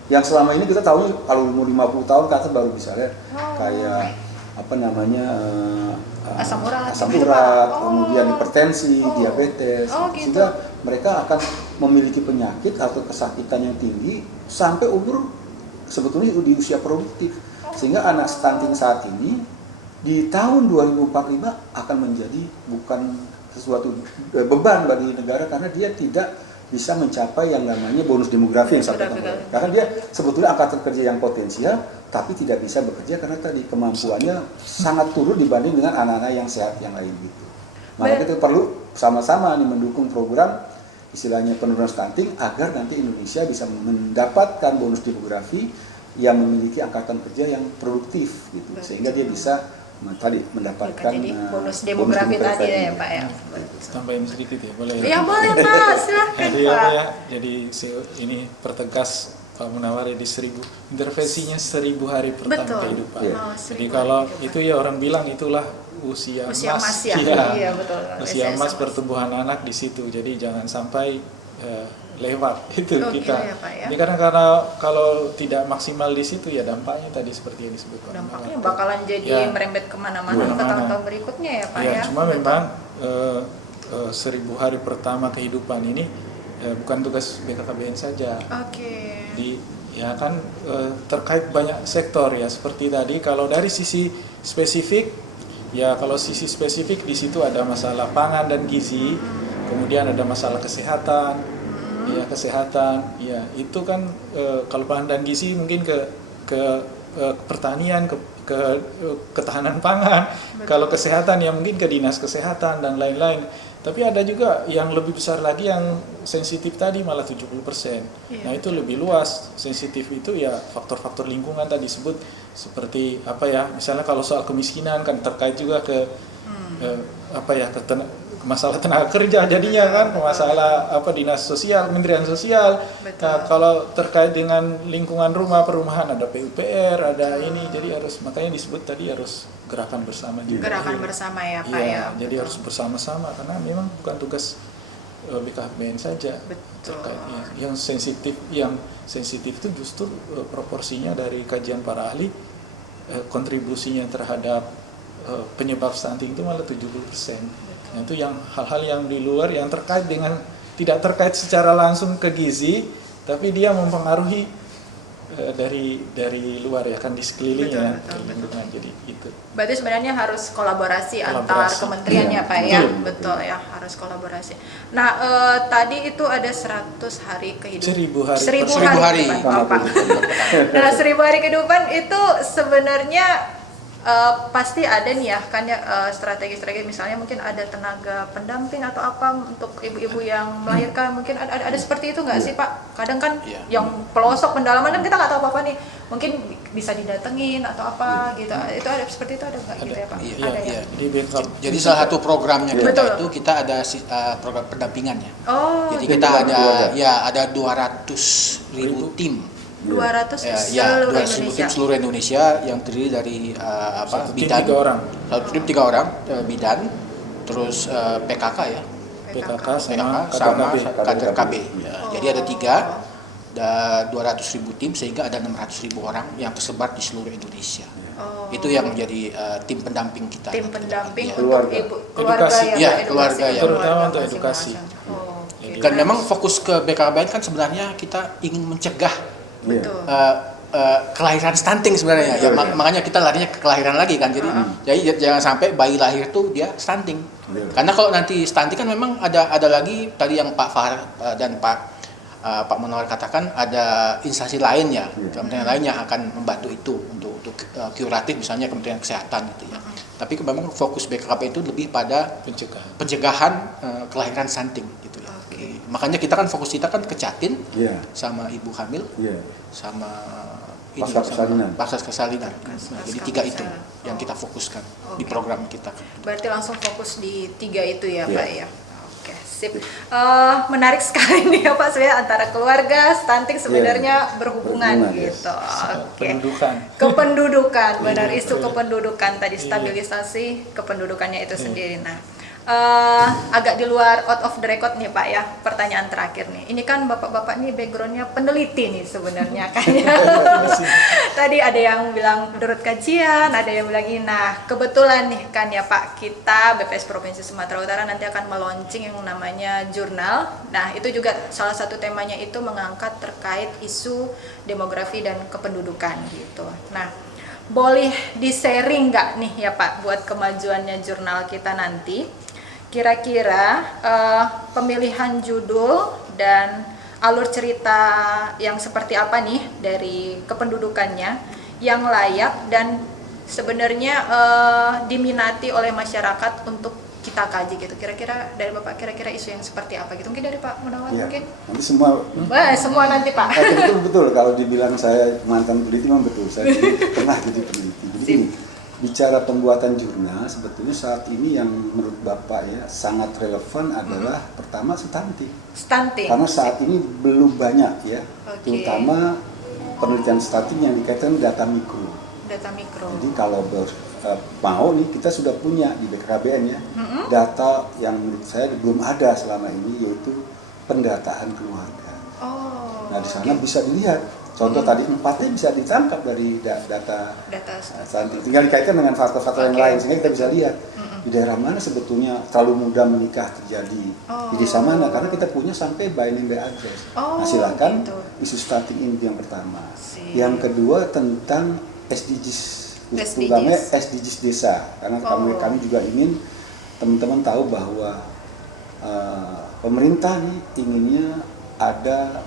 Yang selama ini kita tahu kalau umur 50 tahun ke atas baru bisa lihat kayak apa namanya asam urat, kemudian hipertensi, diabetes. Gitu. Sehingga mereka akan memiliki penyakit atau kesakitan yang tinggi sampai umur sebetulnya di usia produktif. Sehingga anak stunting saat ini di tahun 2045 akan menjadi bukan sesuatu beban bagi negara karena dia tidak bisa mencapai yang namanya bonus demografi yang sampai karena dia sebetulnya angkatan kerja yang potensial tapi tidak bisa bekerja karena tadi kemampuannya sangat turun dibanding dengan anak-anak yang sehat yang lain gitu. Maka kita perlu sama-sama nih mendukung program istilahnya penurunan stunting agar nanti Indonesia bisa mendapatkan bonus demografi yang memiliki angkatan kerja yang produktif gitu. Sehingga dia bisa tadi mendapatkan jadi bonus demografi tadi ya Pak ya. Tambahin sedikit ya, boleh ya? Ya boleh Pak, silahkan Jadi Pak. ya, jadi ini pertegas Pak Munawari di 1000 intervensinya 1000 hari pertama kehidupan. Jadi kalau itu ya orang bilang itulah usia emas ya. Iya, betul. Usia emas pertumbuhan anak di situ. Jadi jangan sampai lewat itu kita. Ya, Pak, ya. Ini karena kalau tidak maksimal di situ ya dampaknya tadi seperti yang disebut Pak. Dampaknya bakalan jadi merembet kemana-mana ke tahun-tahun berikutnya ya Pak ya. Cuma memang 1000 hari pertama kehidupan ini bukan tugas BKKBN saja. Ya kan terkait banyak sektor ya seperti tadi kalau dari sisi spesifik ya kalau sisi spesifik di situ ada masalah pangan dan gizi, kemudian ada masalah kesehatan. Ya kesehatan, ya itu kan kalau pangan dan gizi mungkin ke pertanian, ke ketahanan pangan. Betul. Kalau kesehatan ya mungkin ke dinas kesehatan dan lain-lain. Tapi ada juga yang lebih besar lagi yang sensitif tadi malah 70%. Nah itu lebih luas. Sensitif itu ya faktor-faktor lingkungan tadi disebut seperti apa ya? Misalnya kalau soal kemiskinan kan terkait juga ke masalah tenaga kerja jadinya kan, masalah dinas sosial, kementerian sosial. Nah, kalau terkait dengan lingkungan rumah perumahan ada PUPR, ada ini, jadi makanya disebut tadi harus gerakan bersama juga. Gerakan bersama ya Pak ya. Jadi harus bersama-sama karena memang bukan tugas BKKBN saja. Terkaitnya. Yang sensitif itu justru proporsinya dari kajian para ahli kontribusinya terhadap penyebab stunting itu malah 70%. Nah, itu yang hal-hal yang di luar yang terkait dengan tidak terkait secara langsung ke gizi, tapi dia mempengaruhi dari luar ya kan di sekelilingnya. Betul. Jadi itu. Berarti sebenarnya harus kolaborasi antar kementerian ya Pak ya. Betul ya, harus kolaborasi. Nah, tadi itu ada 100 hari kehidupan. 1000 hari. Nah, 1000 hari kehidupan itu sebenarnya pasti ada nih ya kan ya strategi-strategi misalnya mungkin ada tenaga pendamping atau apa untuk ibu-ibu yang melahirkan mungkin ada seperti itu nggak sih Pak? Kadang kan yang pelosok pendalaman kan kita nggak tahu apa-apa nih, mungkin bisa didatengin atau apa gitu. Itu ada seperti itu ada nggak gitu ya Pak? Ada ya. Jadi salah satu programnya kita itu kita ada program pendampingannya. Jadi kita ada 200.000 tim. 200 seluruh Indonesia yang terdiri dari bidan 3 orang bidan terus PKK ya, PKK PKK sama sama kader KB. Ya, jadi ada 200.000 tim sehingga ada 600.000 orang yang tersebar di seluruh Indonesia. Itu yang menjadi tim pendamping kita. Tim pendamping Ya. untuk Keluarga. keluarga Edukasi. ya, Ya, Pak, keluarga ya. Terutama untuk masing-masing. edukasi. Oke. Dan memang fokus ke BKKBN kan sebenarnya kita ingin mencegah Betul. kelahiran stunting sebenarnya. Ya, makanya kita larinya ke kelahiran lagi kan. Jadi jangan sampai bayi lahir tuh dia stunting. Karena kalau nanti stunting kan memang ada lagi tadi yang Pak Fahar dan Pak Munawar katakan ada instansi lain ya, kementerian lain yang akan membantu itu untuk kuratif misalnya Kementerian Kesehatan gitu ya. Tapi memang fokus BKKP itu lebih pada pencegahan kelahiran stunting gitu ya. Makanya kita kan fokus kita kan ke Jatin sama ibu hamil sama pasca kesalinan. Jadi 3 itu yang kita fokuskan di program kita. Berarti langsung fokus di 3 itu ya Pak ya. Oke, sip. Menarik sekali nih ya Pak, sebenarnya antara keluarga, stunting sebenarnya berhubungan gitu. Oke. Kependudukan, benar, isu kependudukan tadi, stabilisasi kependudukannya itu sendiri. Nah, agak di luar out of the record nih Pak ya, pertanyaan terakhir nih. Ini kan bapak-bapak nih backgroundnya peneliti nih sebenarnya kayaknya. Tadi ada yang bilang menurut kajian, ada yang bilang ini. Nah, kebetulan nih kan ya Pak, kita BPS Provinsi Sumatera Utara nanti akan meluncing yang namanya jurnal. Nah, itu juga salah satu temanya itu mengangkat terkait isu demografi dan kependudukan gitu. Nah, boleh di-sharing nggak nih ya Pak buat kemajuannya jurnal kita nanti? Kira-kira pemilihan judul dan alur cerita yang seperti apa nih dari kependudukannya yang layak dan sebenarnya diminati oleh masyarakat untuk kita kaji gitu. Kira-kira dari Bapak kira-kira isu yang seperti apa gitu? Mungkin dari Pak Munawar mungkin? Nanti semua. Semua nanti Pak. Betul kalau dibilang saya mantan peneliti memang betul. Saya pernah jadi peneliti. Begini, bicara pembuatan jurnal sebetulnya saat ini yang menurut Bapak ya sangat relevan adalah pertama stunting. Karena saat ini belum banyak ya, terutama penelitian stunting yang dikaitkan data mikro. Jadi kalau mau nih kita sudah punya di BKKBN ya data yang menurut saya belum ada selama ini, yaitu pendataan keluarga. Nah di sana bisa dilihat. Contoh tadi 4-nya bisa ditangkap dari data stunting. Tinggal dikaitkan dengan faktor-faktor yang lain sehingga kita bisa lihat di daerah mana sebetulnya terlalu muda menikah terjadi, di desa mana, karena kita punya sampai by name by address. Nah silakan isu stunting ini yang pertama. Yang kedua tentang SDGs, terutama SDGs desa, karena kami juga ingin teman-teman tahu bahwa pemerintah nih inginnya ada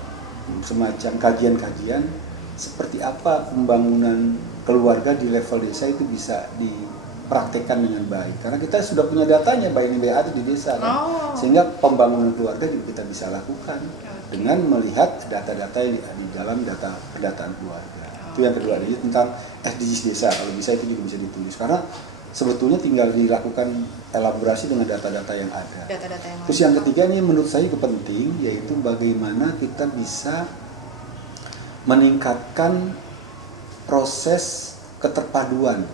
semacam kajian-kajian seperti apa pembangunan keluarga di level desa itu bisa dipraktekkan dengan baik, karena kita sudah punya datanya baik ini ada di desa kan? Sehingga pembangunan keluarga juga kita bisa lakukan dengan melihat data-data yang di dalam data pendataan keluarga. Itu yang kedua, jadi tentang SDGs desa, kalau bisa itu juga bisa ditulis karena sebetulnya tinggal dilakukan elaborasi dengan data-data yang ada. Terus yang ketiga ini menurut saya juga penting, yaitu bagaimana kita bisa meningkatkan proses keterpaduan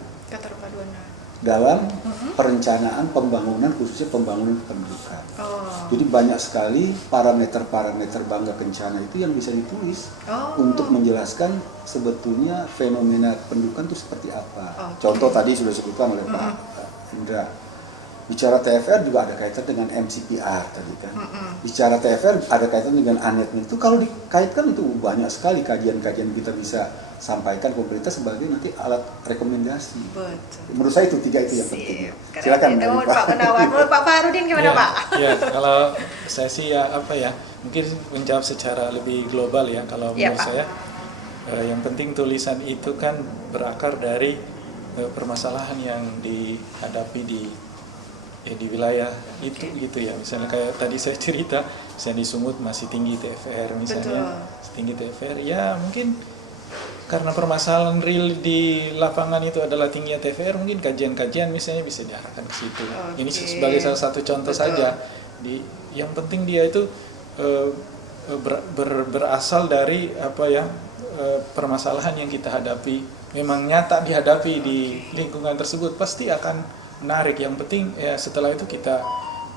dalam perencanaan pembangunan, khususnya pembangunan kependudukan. Jadi banyak sekali parameter-parameter bangga kencana itu yang bisa ditulis untuk menjelaskan sebetulnya fenomena kependudukan itu seperti apa. Contoh tadi sudah disebutkan oleh Pak Indra. Bicara TFR juga ada kaitan dengan MCPR tadi kan. Bicara TFR ada kaitan dengan ANET. Itu kalau dikaitkan itu banyak sekali kajian-kajian kita bisa sampaikan pemerintah sebagai nanti alat rekomendasi. Betul. Menurut saya itu 3 itu yang penting. Silakan Pak Munawar. Menurut Pak Fahrudin gimana Pak? Ya, kalau saya sih ya mungkin menjawab secara lebih global ya. Kalau menurut saya yang penting tulisan itu kan berakar dari permasalahan yang dihadapi di wilayah itu gitu ya. Misalnya kayak tadi saya cerita, misalnya di Sumut masih tinggi TFR misalnya, tinggi TFR ya mungkin karena permasalahan real di lapangan itu adalah tingginya TFR, mungkin kajian-kajian misalnya bisa diarahkan ke situ. Ini sebagai salah satu contoh saja. Yang penting dia itu berasal dari permasalahan yang kita hadapi memang nyata dihadapi di lingkungan tersebut pasti akan menarik. Yang penting ya setelah itu kita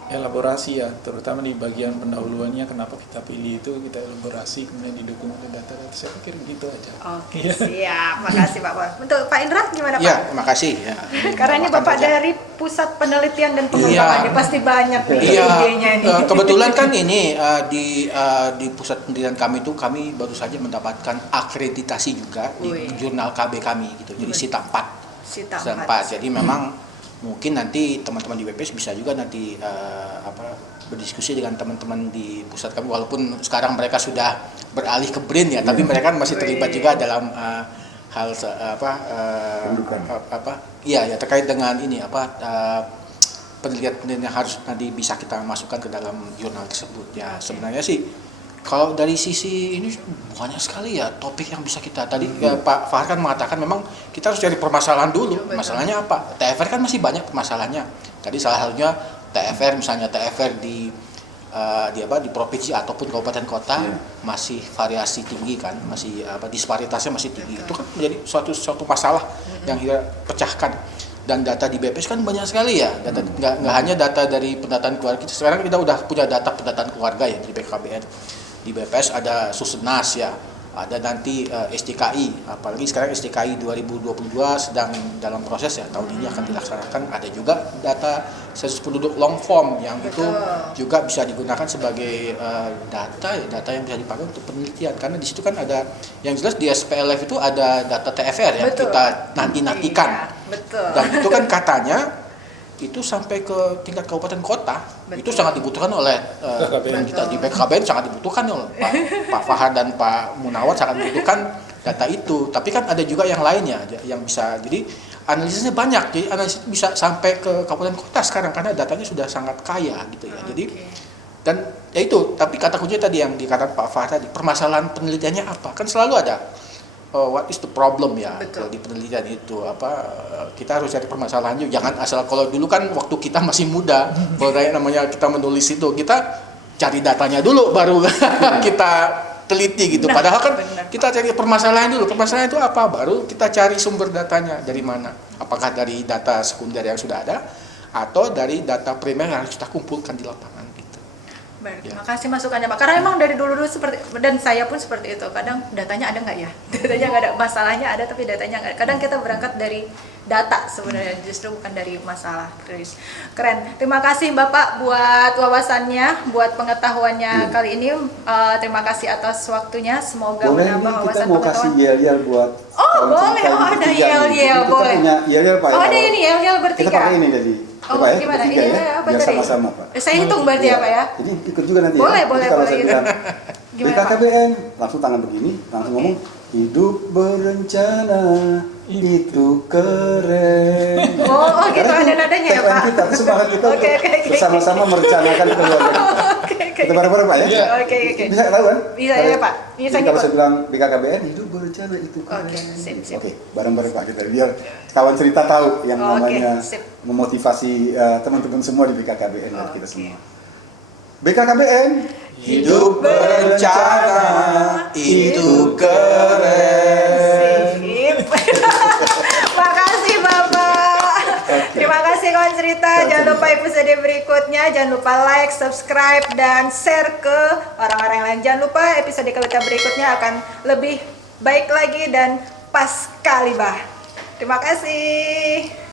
elaborasi ya, terutama di bagian pendahuluannya kenapa kita pilih itu, kita elaborasi kemudian didukung oleh data-data. Saya pikir gitu aja. Oke, siap. Makasih Pak Bon. Untuk Pak Indra gimana Pak? Ya, terima kasih. Ya, Karena ini Bapak dari Pusat Penelitian dan Pengembangan, pasti banyak nih idenya ini. Kebetulan kan ini di pusat penelitian kami itu kami baru saja mendapatkan akreditasi juga di jurnal KB kami gitu. Jadi SITA 4. Jadi memang mungkin nanti teman-teman di WPS bisa juga nanti berdiskusi dengan teman-teman di pusat kami, walaupun sekarang mereka sudah beralih ke BRIN ya, tapi mereka masih terlibat juga dalam hal ya terkait dengan ini penelitian yang harus nanti bisa kita masukkan ke dalam jurnal tersebut ya. Sebenarnya sih kalau dari sisi ini banyak sekali ya topik yang bisa kita tadi ya, Pak Fahar kan mengatakan memang kita harus cari permasalahan dulu. Masalahnya apa? TFR kan masih banyak permasalahannya. Tadi salah satunya TFR, misalnya TFR di provinsi ataupun kabupaten kota masih variasi tinggi kan, masih disparitasnya masih tinggi. Itu kan menjadi suatu masalah yang kita pecahkan. Dan data di BPS kan banyak sekali ya. Data nggak hanya data dari pendataan keluarga. Sekarang kita udah punya data pendataan keluarga ya di BKKBN. Di BPS ada Susenas ya, ada nanti STKI, apalagi sekarang STKI 2022 sedang dalam proses ya, tahun ini akan dilaksanakan. Ada juga data sensus penduduk long form yang itu juga bisa digunakan sebagai data yang bisa dipakai untuk penelitian, karena di situ kan ada yang jelas di SPLF itu ada data TFR yang kita nanti-nantikan. Betul. Dan itu kan katanya itu sampai ke tingkat kabupaten kota. Betul. Itu sangat dibutuhkan oleh kita di BKKBN, sangat dibutuhkan oleh Pak Fahar dan Pak Munawar, sangat dibutuhkan data itu. Tapi kan ada juga yang lainnya yang bisa, jadi analisisnya banyak, jadi analisis bisa sampai ke kabupaten kota sekarang karena datanya sudah sangat kaya gitu ya. Jadi dan ya itu, tapi kata kuncinya tadi yang dikatakan Pak Fahar tadi, permasalahan penelitiannya apa, kan selalu ada what is the problem ya. Kalau di penelitian itu kita harus cari permasalahan juga, jangan asal. Kalau dulu kan waktu kita masih muda, kalau namanya kita menulis itu kita cari datanya dulu baru kita teliti gitu. Padahal kan kita cari permasalahan dulu, permasalahan itu apa, baru kita cari sumber datanya dari mana, apakah dari data sekunder yang sudah ada atau dari data primer yang harus kita kumpulkan di lapangan. Baik, terima kasih masukannya Pak. Karena memang dari dulu seperti, dan saya pun seperti itu. Kadang datanya ada nggak ya? Datanya nggak ada, masalahnya ada tapi datanya nggak ada. Kadang kita berangkat dari data sebenarnya, justru bukan dari masalah. Keren. Terima kasih Bapak buat wawasannya, buat pengetahuannya kali ini. Terima kasih atas waktunya. Semoga menambah wawasan pengetahuan. Kita mau kasih yel-yel buat boleh. Ada yel-yel, boleh. Kita punya yel-yel Pak. Ada ini yel-yel bertiga. Kita pakai ini jadi. Ya, gimana? Bertiga, Ini ya? apa Biar tadi? sama-sama Pak. Saya hitung berarti ya Pak ya? Jadi ikut juga nanti boleh, ya. Boleh, kalau boleh. saya bilang Gimana, BKKBN, langsung tangan begini, langsung ngomong, hidup berencana itu keren. Oh gitu, ada nadanya ya Pak? Kita semangat kita bersama-sama merencanakan keluarga kita. Kita bareng-bareng Pak ya? Oke. Bisa tahu kan? Bisa ya Pak. Jadi kalau saya bilang BKKBN, hidup berencana itu keren. Sip. Oke, bareng-bareng Pak kita, biar kawan cerita tahu yang namanya memotivasi teman-teman semua di BKKBN dan kita semua. BKKBN, hidup berencana itu keren. Makasih Bapak. Terima kasih kawan cerita. Jangan lupa episode berikutnya, jangan lupa like, subscribe, dan share ke orang-orang yang lain. Jangan lupa episode kita berikutnya akan lebih baik lagi dan pas kali bah. Terima kasih.